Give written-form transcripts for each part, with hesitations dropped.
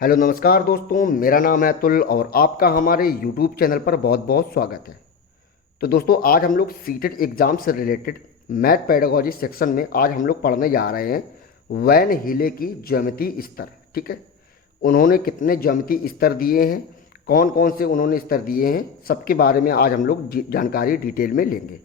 Hello नमस्कार दोस्तों, मेरा नाम है अतुल और आपका हमारे यूट्यूब चैनल पर बहुत बहुत स्वागत है। तो दोस्तों, आज हम लोग सीटेट एग्ज़ाम से रिलेटेड मैथ पेडागोजी सेक्शन में आज हम लोग पढ़ने जा रहे हैं वैन हीले की ज्यामिति स्तर। ठीक है, उन्होंने कितने ज्यामिति स्तर दिए हैं, कौन कौन से उन्होंने स्तर दिए हैं, सबके बारे में आज हम लोग जानकारी डिटेल में लेंगे।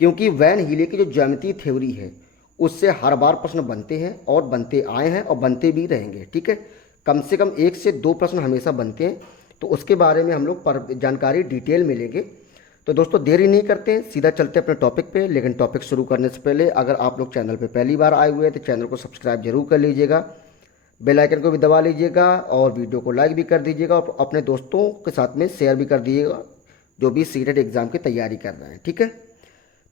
क्योंकि वैन हीले की जो ज्यामिति थ्योरी है उससे हर बार प्रश्न बनते हैं और बनते आए हैं और बनते भी रहेंगे। ठीक है, कम से कम 1 से 2 प्रश्न हमेशा बनते हैं, तो उसके बारे में हम लोग पर जानकारी डिटेल में लेंगे। तो दोस्तों, देरी नहीं करते हैं, सीधा चलते हैं अपने टॉपिक पे। लेकिन टॉपिक शुरू करने से पहले अगर आप लोग चैनल पे पहली बार आए हुए हैं तो चैनल को सब्सक्राइब जरूर कर लीजिएगा, बेल आइकन को भी दबा लीजिएगा और वीडियो को लाइक भी कर दीजिएगा और अपने दोस्तों के साथ में शेयर भी कर दीजिएगा जो भी सीटेट एग्ज़ाम की तैयारी कर रहे हैं। ठीक है,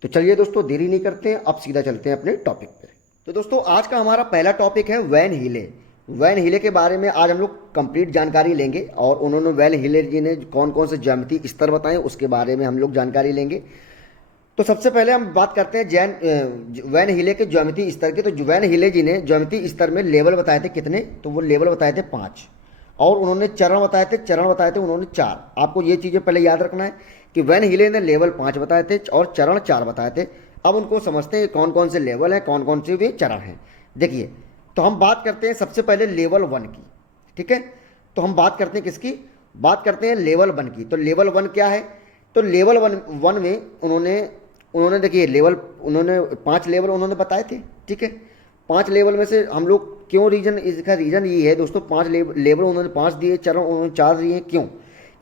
तो चलिए दोस्तों, देरी नहीं करते हैं, अब सीधा चलते हैं अपने टॉपिक पे। तो दोस्तों, आज का हमारा पहला टॉपिक है वैन हीले। वैन हीले के बारे में आज हम लोग कंप्लीट जानकारी लेंगे और उन्होंने वैन हीले जी ने कौन कौन से ज्यामिति स्तर बताए उसके बारे में हम लोग जानकारी लेंगे। तो सबसे पहले हम बात करते हैं वैन हीले के ज्यामिति स्तर की। तो वैन हीले जी ने ज्यामिति स्तर में लेवल बताए थे कितने, तो वो लेवल बताए थे 5 और उन्होंने चरण बताए थे उन्होंने 4। आपको ये चीज़ें पहले याद रखना है कि वैन हीले ने लेवल 5 बताए थे और चरण 4 बताए थे। अब उनको समझते हैं कौन कौन से लेवल हैं, कौन कौन से भी चरण हैं। देखिए, तो हम बात करते हैं सबसे पहले लेवल 1 की। ठीक है, तो हम बात करते हैं किसकी, बात करते हैं लेवल 1 की। तो लेवल 1 क्या है, तो लेवल वन में उन्होंने देखिए लेवल, उन्होंने 5 लेवल उन्होंने बताए थे। ठीक है, 5 लेवल में से हम लोग क्यों, रीजन इसका रीज़न ये है दोस्तों, 5 लेवल उन्होंने 5 दिए, चरण उन्होंने 4 दिए। क्यों,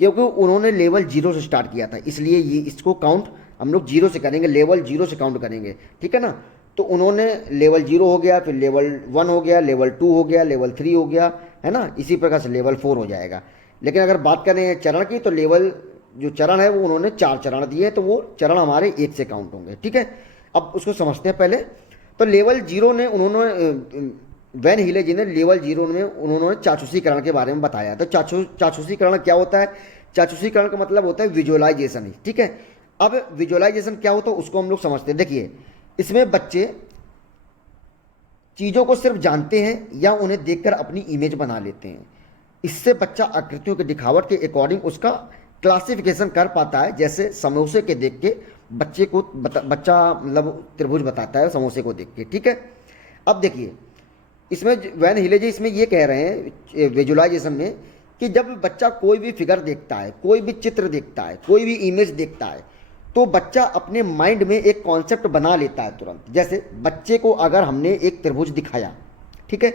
क्योंकि उन्होंने लेवल 0 से स्टार्ट किया था, इसलिए ये इसको काउंट हम लोग 0 से करेंगे, लेवल 0 से काउंट करेंगे। ठीक है ना, तो उन्होंने लेवल 0 हो गया, फिर लेवल 1 हो गया, लेवल 2 हो गया, लेवल 3 हो गया, है ना, इसी प्रकार से लेवल 4 हो जाएगा। लेकिन अगर बात करें चरण की, तो लेवल जो चरण है वो उन्होंने 4 चरण दिए, तो वो चरण हमारे 1 से काउंट होंगे। ठीक है, अब उसको समझते हैं पहले। तो लेवल 0 ने उन्होंने वैन हीले जी ने लेवल 0 में उन्होंने चाक्षुषीकरण के बारे में बताया। तो चाक्षुषीकरण क्या होता है, चाक्षुषीकरण का मतलब होता है विजुअलाइजेशन ही। ठीक है, अब विजुअलाइजेशन क्या होता है उसको हम लोग समझते हैं। देखिए, इसमें बच्चे चीज़ों को सिर्फ जानते हैं या उन्हें देखकर अपनी इमेज बना लेते हैं। इससे बच्चा आकृतियों की दिखावट के अकॉर्डिंग उसका क्लासिफिकेशन कर पाता है। जैसे समोसे के देख के बच्चे को बच्चा मतलब त्रिभुज बताता है समोसे को देख के। ठीक है, अब देखिए, इसमें वैन हीले जी इसमें ये कह रहे हैं विजुअलाइजेशन में कि जब बच्चा कोई भी फिगर देखता है, कोई भी चित्र देखता है, कोई भी इमेज देखता है, तो बच्चा अपने माइंड में एक कॉन्सेप्ट बना लेता है तुरंत। जैसे बच्चे को अगर हमने एक त्रिभुज दिखाया, ठीक है,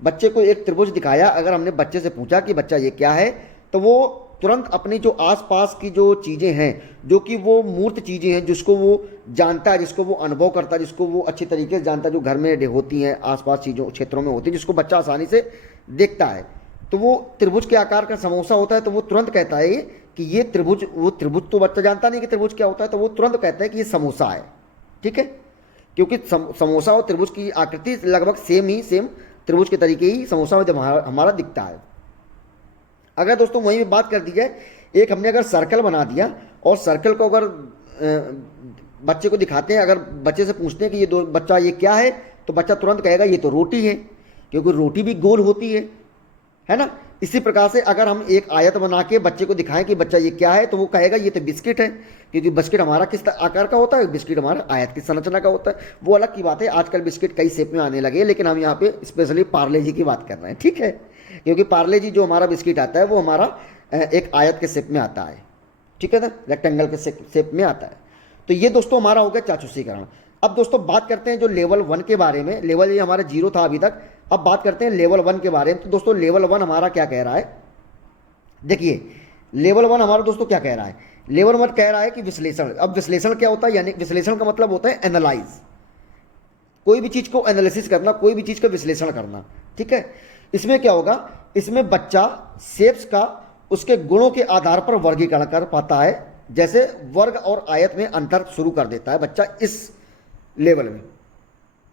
बच्चे को एक त्रिभुज दिखाया, अगर हमने बच्चे से पूछा कि बच्चा ये क्या है, तो वो तुरंत अपनी जो आसपास की जो चीज़ें हैं, जो कि वो मूर्त चीज़ें हैं, जिसको वो जानता है, जिसको वो अनुभव करता है, जिसको वो अच्छी तरीके से जानता है, जो घर में होती हैं, आसपास चीज़ों क्षेत्रों में होती है, जिसको बच्चा आसानी से देखता है, तो वो त्रिभुज के आकार का समोसा होता है, तो वो तुरंत कहता है कि ये त्रिभुज, वो त्रिभुज तो बच्चा जानता नहीं कि त्रिभुज क्या होता है, तो वो तुरंत कहता है कि ये समोसा है। ठीक है, क्योंकि समोसा और त्रिभुज की आकृति लगभग सेम त्रिभुज के तरीके ही समोसा में हमारा दिखता है। अगर दोस्तों वहीं बात कर दी जाए, एक हमने अगर सर्कल बना दिया और सर्कल को अगर बच्चे को दिखाते हैं, अगर बच्चे से पूछते हैं कि ये दो बच्चा ये क्या है, तो बच्चा तुरंत कहेगा ये तो रोटी है, क्योंकि रोटी भी गोल होती है ना। इसी प्रकार से अगर हम एक आयत बना के बच्चे को दिखाएं कि बच्चा ये क्या है, तो वो कहेगा ये तो बिस्किट है, क्योंकि बिस्किट हमारा किस आकार का होता है, बिस्किट हमारा आयत की संरचना का होता है। वो अलग की बात है, आजकल बिस्किट कई शेप में आने लगे, लेकिन हम यहाँ पे स्पेशली पार्ले जी की बात कर रहे हैं। ठीक है, क्योंकि पार्ले जी जो हमारा बिस्किट आता है वो हमारा एक आयत के शेप में आता है। ठीक है ना, रेक्टेंगल के शेप में आता है। तो ये दोस्तों हमारा हो गया चाक्षुषीकरण। अब दोस्तों बात करते हैं जो लेवल 1 के बारे में। लेवल ये हमारा 0 था अभी तक, अब बात करते हैं लेवल 1 के बारे में। तो दोस्तों लेवल 1 हमारा क्या कह रहा है, देखिए लेवल 1 हमारा दोस्तों क्या कह रहा है, लेवल 1 कह रहा है कि विश्लेषण। अब विश्लेषण क्या होता है, यानी विश्लेषण का मतलब होता है एनालाइज, कोई भी चीज को एनालिसिस करना, कोई भी चीज का विश्लेषण करना। ठीक है, इसमें क्या होगा, इसमें बच्चा शेप्स का उसके गुणों के आधार पर वर्गीकरण कर पाता है। जैसे वर्ग और आयत में अंतर शुरू कर देता है बच्चा इस लेवल में।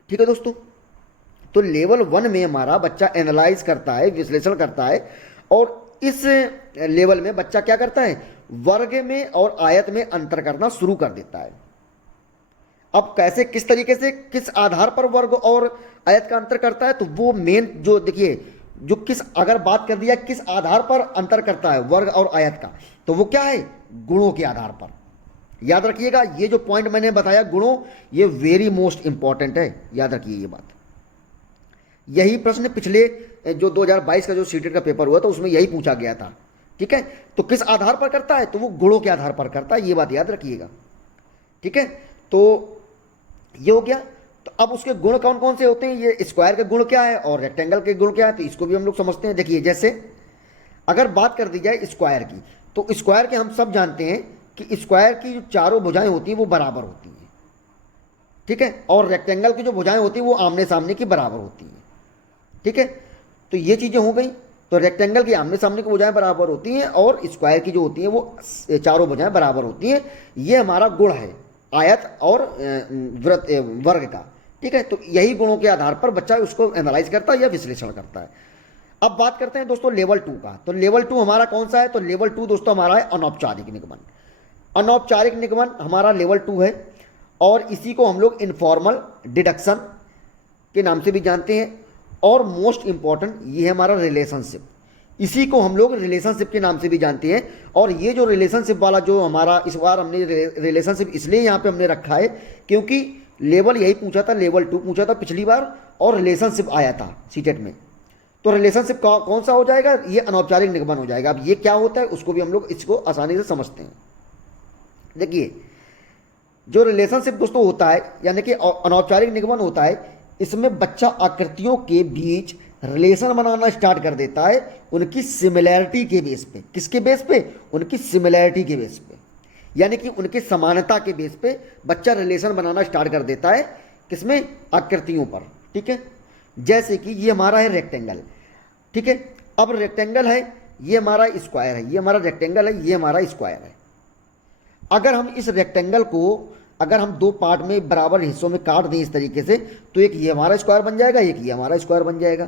ठीक है दोस्तों, तो लेवल 1 में हमारा बच्चा एनालाइज करता है, विश्लेषण करता है, और इस लेवल में बच्चा क्या करता है, वर्ग में और आयत में अंतर करना शुरू कर देता है। अब कैसे, किस तरीके से, किस आधार पर वर्ग और आयत का अंतर करता है, तो वो मेन जो देखिए जो किस, अगर बात कर दिया किस आधार पर अंतर करता है वर्ग और आयत का, तो वो क्या है, गुणों के आधार पर। याद रखिएगा ये जो पॉइंट मैंने बताया गुणों, ये वेरी मोस्ट इंपॉर्टेंट है, याद रखिए ये बात। यही प्रश्न पिछले जो 2022 का जो सीटेट का पेपर हुआ था उसमें यही पूछा गया था, ठीक है। तो किस आधार पर करता है, तो वो गुणों के आधार पर करता है, ये बात याद रखिएगा, ठीक है। तो ये हो गया। तो अब उसके गुण कौन कौन से होते हैं, ये स्क्वायर के गुण क्या है और रेक्टेंगल के गुण क्या है, तो इसको भी हम लोग समझते हैं। देखिए जैसे अगर बात कर दी जाए स्क्वायर की, तो स्क्वायर के हम सब जानते हैं कि स्क्वायर की जो चारों भुजाएं होती हैं वो बराबर होती हैं, ठीक है। और रेक्टेंगल की जो भुजाएं होती हैं वो आमने सामने की बराबर होती हैं, ठीक है। तो ये चीज़ें हो गई। तो रेक्टेंगल की आमने सामने की भुजाएं बराबर होती हैं और स्क्वायर की जो होती हैं वो चारों भुजाएं बराबर होती हैं। ये हमारा गुण है आयत और वर्ग का, ठीक है। तो यही गुणों के आधार पर बच्चा उसको एनालाइज करता है या विश्लेषण करता है। अब बात करते हैं दोस्तों लेवल 2 का। तो लेवल 2 हमारा कौन सा है, तो लेवल 2 दोस्तों हमारा है अनौपचारिक निगमन। अनौपचारिक निगमन हमारा लेवल 2 है और इसी को हम लोग इनफॉर्मल डिडक्शन के नाम से भी जानते हैं। और मोस्ट इंपॉर्टेंट ये है हमारा रिलेशनशिप, इसी को हम लोग रिलेशनशिप के नाम से भी जानते हैं। और ये जो रिलेशनशिप वाला जो हमारा इस बार हमने रिलेशनशिप इसलिए यहाँ पे हमने रखा है क्योंकि लेवल यही पूछा था, लेवल 2 पूछा था पिछली बार और रिलेशनशिप आया था सीटेट में। तो रिलेशनशिप कौन सा हो जाएगा, ये अनौपचारिक निगमन हो जाएगा। अब ये क्या होता है उसको भी हम लोग इसको आसानी से समझते हैं। देखिए जो रिलेशनशिप दोस्तों होता है यानी कि अनौपचारिक निगमन होता है, इसमें बच्चा आकृतियों के बीच रिलेशन बनाना स्टार्ट कर देता है उनकी सिमिलैरिटी के बेस पे। किसके बेस पे, उनकी सिमिलैरिटी के बेस पे, यानी कि उनके समानता के बेस पे बच्चा रिलेशन बनाना स्टार्ट कर देता है। किसमें, आकृतियों पर, ठीक है। जैसे कि ये हमारा है रेक्टेंगल, ठीक है। अब रेक्टेंगल है, ये हमारा स्क्वायर है, ये हमारा रेक्टेंगल है, ये हमारा स्क्वायर है। अगर हम इस रेक्टेंगल को अगर हम दो पार्ट में बराबर हिस्सों में काट दें इस तरीके से, तो एक ये हमारा स्क्वायर बन जाएगा, एक ये हमारा स्क्वायर बन जाएगा,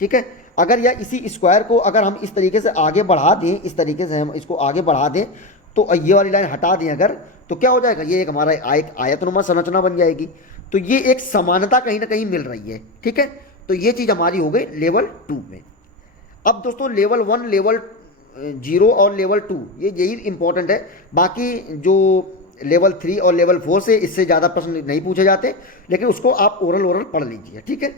ठीक है। अगर या इसी स्क्वायर को अगर हम इस तरीके से आगे बढ़ा दें, इस तरीके से हम इसको आगे बढ़ा दें, तो ये वाली लाइन हटा दें अगर, तो क्या हो जाएगा, ये एक हमारा आयतनुमा संरचना बन जाएगी। तो ये एक समानता कहीं ना कहीं मिल रही है, ठीक है। तो ये चीज़ हमारी हो गई लेवल 2 में। अब दोस्तों लेवल 1, लेवल 0 और लेवल 2 ये यही इंपॉर्टेंट है। बाकी जो लेवल 3 और लेवल 4 से इससे ज़्यादा प्रश्न नहीं पूछे जाते, लेकिन उसको आप ओरल पढ़ लीजिए, ठीक है।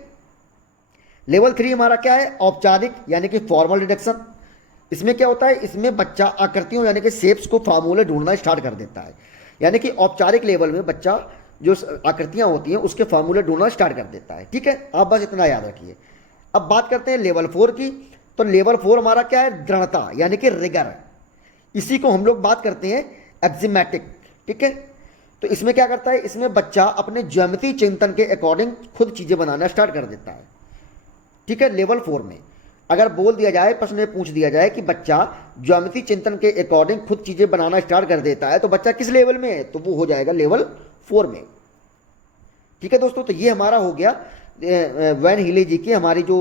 लेवल 3 हमारा क्या है, औपचारिक यानी कि फॉर्मल डिडक्शन। इसमें क्या होता है, इसमें बच्चा आकृतियों यानी कि शेप्स को फार्मूले ढूंढना स्टार्ट कर देता है। यानी कि औपचारिक लेवल में बच्चा जो आकृतियां होती हैं उसके फार्मूले ढूंढना स्टार्ट कर देता है, ठीक है। आप बस इतना याद रखिए। अब बात करते हैं लेवल 4 की। तो लेवल 4 हमारा क्या है, दृढ़ता यानी कि रिगर। इसी को हम लोग बात करते हैं एक्जिमेटिक, ठीक है। तो इसमें क्या करता है, इसमें बच्चा अपने ज्यामिति चिंतन के अकॉर्डिंग खुद चीजें बनाना स्टार्ट कर देता है, ठीक है। लेवल 4 में अगर बोल दिया जाए, प्रश्न में पूछ दिया जाए कि बच्चा ज्यामिति चिंतन के अकॉर्डिंग खुद चीजें बनाना स्टार्ट कर देता है, तो बच्चा किस लेवल में है, तो वो हो जाएगा लेवल 4 में, ठीक है दोस्तों। तो ये हमारा हो गया वैन हीले जी की हमारी जो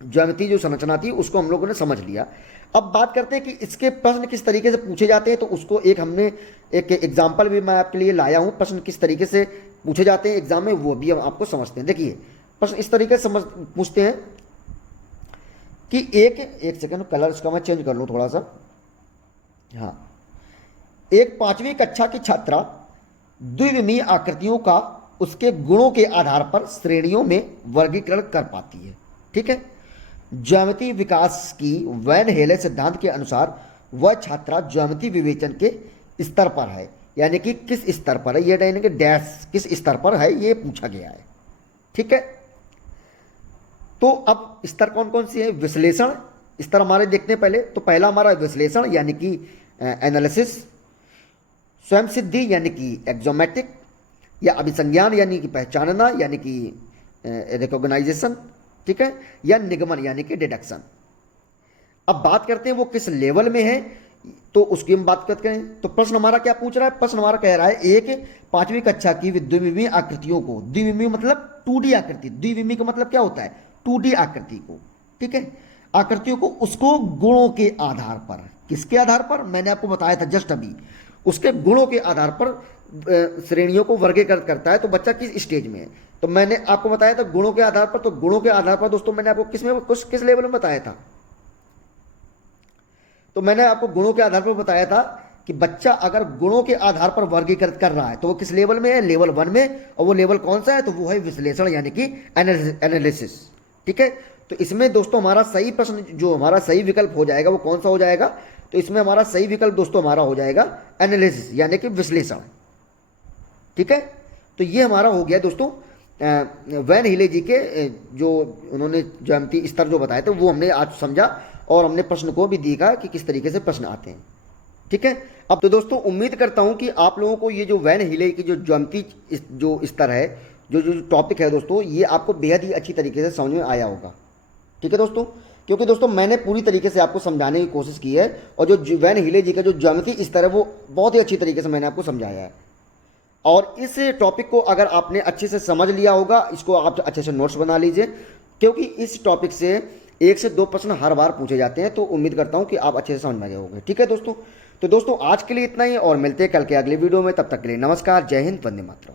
ज्यामिति जो संरचना थी उसको हम लोगों ने समझ लिया। अब बात करते हैं कि इसके प्रश्न किस तरीके से पूछे जाते हैं। तो उसको एक हमने एक एग्जाम्पल भी मैं आपके लिए लाया हूं, प्रश्न किस तरीके से पूछे जाते हैं एग्जाम में वो भी हम आपको समझते हैं। देखिए प्रश्न इस तरीके से पूछते हैं कि एक सेकंड, कलर इसका मैं चेंज कर लूं थोड़ा सा। हाँ, एक 5वीं कक्षा की छात्रा द्विविमीय आकृतियों का उसके गुणों के आधार पर श्रेणियों में वर्गीकरण कर पाती है, ठीक है। ज्यामिति विकास की वैन हेले सिद्धांत के अनुसार वह छात्रा ज्यामिति विवेचन के स्तर पर है, यानी कि किस स्तर पर है, ये यानी कि डैश किस स्तर पर है, ये पूछा गया है, ठीक है। तो अब स्तर कौन कौन से है, विश्लेषण स्तर हमारे देखते हैं पहले। तो पहला हमारा विश्लेषण यानी कि एनालिसिस, स्वयं सिद्धि यानी कि एक्जोमेटिक, या अभिसंज्ञान यानी कि पहचानना यानी कि रिकॉग्नाइजेशन, ठीक है, या निगमन यानी कि डिडक्शन। अब बात करते हैं वो किस लेवल में है, तो उसकी हम बात करते हैं। तो प्रश्न हमारा क्या पूछ रहा है, प्रश्न हमारा कह रहा है एक 5वीं कक्षा की द्विविमीय आकृतियों को, द्विविमीय मतलब 2D आकृति, द्विविमीय का मतलब क्या होता है, 2D आकृति को, ठीक है, आकृतियों को उसको गुणों के आधार पर, किसके आधार पर, मैंने आपको बताया था जस्ट अभी, उसके गुणों के आधार पर श्रेणियों को वर्गीकृत करता है। तो बच्चा किस स्टेज में है, तो मैंने आपको बताया था गुणों के आधार पर। तो गुणों के आधार पर दोस्तों मैंने आपको किस लेवल में बताया था, तो मैंने आपको गुणों के आधार पर बताया था कि बच्चा अगर गुणों के आधार पर वर्गीकृत कर रहा है तो वो किस लेवल में है, लेवल 1 में। और वो लेवल कौन सा है, तो वो है विश्लेषण यानी कि एनालिसिस। ठीक है, तो इसमें दोस्तों हमारा सही प्रश्न, जो हमारा सही विकल्प हो जाएगा वो कौन सा हो जाएगा, तो इसमें हमारा सही विकल्प दोस्तों हमारा हो जाएगा एनालिसिस यानी कि विश्लेषण। ठीक है, तो ये हमारा हो गया दोस्तों वैन हीले जी के जो उन्होंने ज्यामिति स्तर जो बताए थे वो हमने आज समझा, और हमने प्रश्न को भी देखा कि किस तरीके से प्रश्न आते हैं। ठीक है, अब तो दोस्तों उम्मीद करता हूं कि आप लोगों को ये जो वैन हीले की जो ज्यामिति जो स्तर है, जो जो टॉपिक है दोस्तों, ये आपको बेहद ही अच्छी तरीके से समझ में आया होगा। ठीक है दोस्तों, क्योंकि दोस्तों मैंने पूरी तरीके से आपको समझाने की कोशिश की है, और जो वैन हीले जी का जो ज्यामिति स्तर है वो बहुत ही अच्छी तरीके से मैंने आपको समझाया है। और इस टॉपिक को अगर आपने अच्छे से समझ लिया होगा, इसको आप अच्छे से नोट्स बना लीजिए, क्योंकि इस टॉपिक से 1 से 2 प्रश्न हर बार पूछे जाते हैं। तो उम्मीद करता हूं कि आप अच्छे से समझ में गए होंगे। ठीक है दोस्तों, तो दोस्तों आज के लिए इतना ही, और मिलते हैं कल के अगले वीडियो में। तब तक के लिए नमस्कार, जय हिंद, वंदे मातरम।